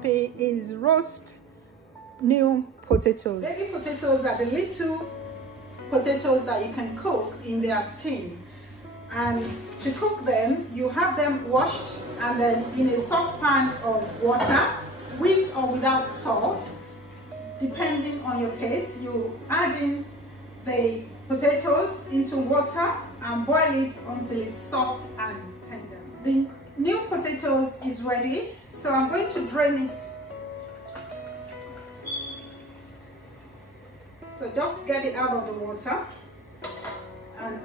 recipe is roast new potatoes. Baby potatoes are the little potatoes that you can cook in their skin. And to cook them, you have them washed and then in a saucepan of water, with or without salt, depending on your taste. You add in the potatoes into water and boil it until it's soft and tender. The new potatoes is ready, so I'm going to drain it. So just get it out of the water and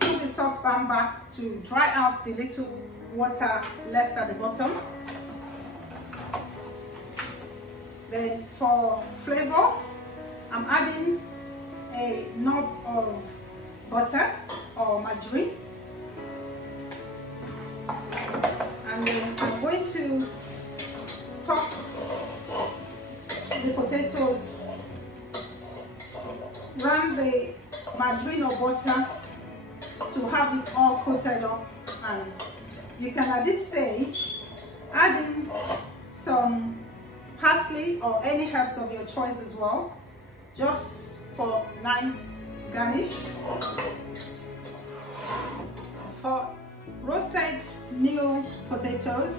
put the saucepan back to dry out the little water left at the bottom. Then for flavor, I'm adding a knob of butter or margarine, and then I'm going to toss the potatoes around the margarine or butter to have it all coated up. And you can at this stage add in some parsley or any herbs of your choice as well, just for nice garnish. For roasted new potatoes,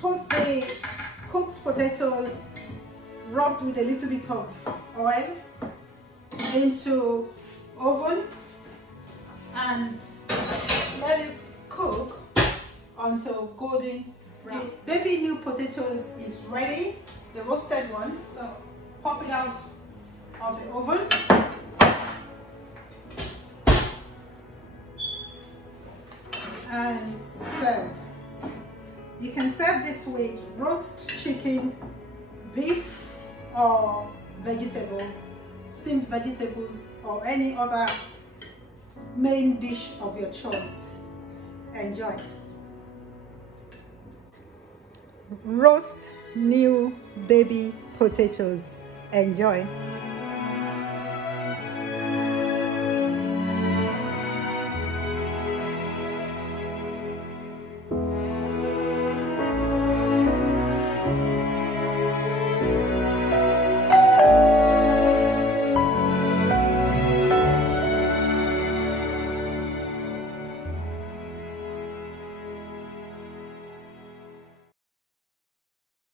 put the cooked potatoes rubbed with a little bit of oil into oven and let it cook until golden brown. The baby new potatoes is ready, the roasted one, so pop it out of the oven. And serve. You can serve this with roast chicken, beef, or vegetable, steamed vegetables, or any other main dish of your choice. Enjoy. Roast new baby potatoes. Enjoy.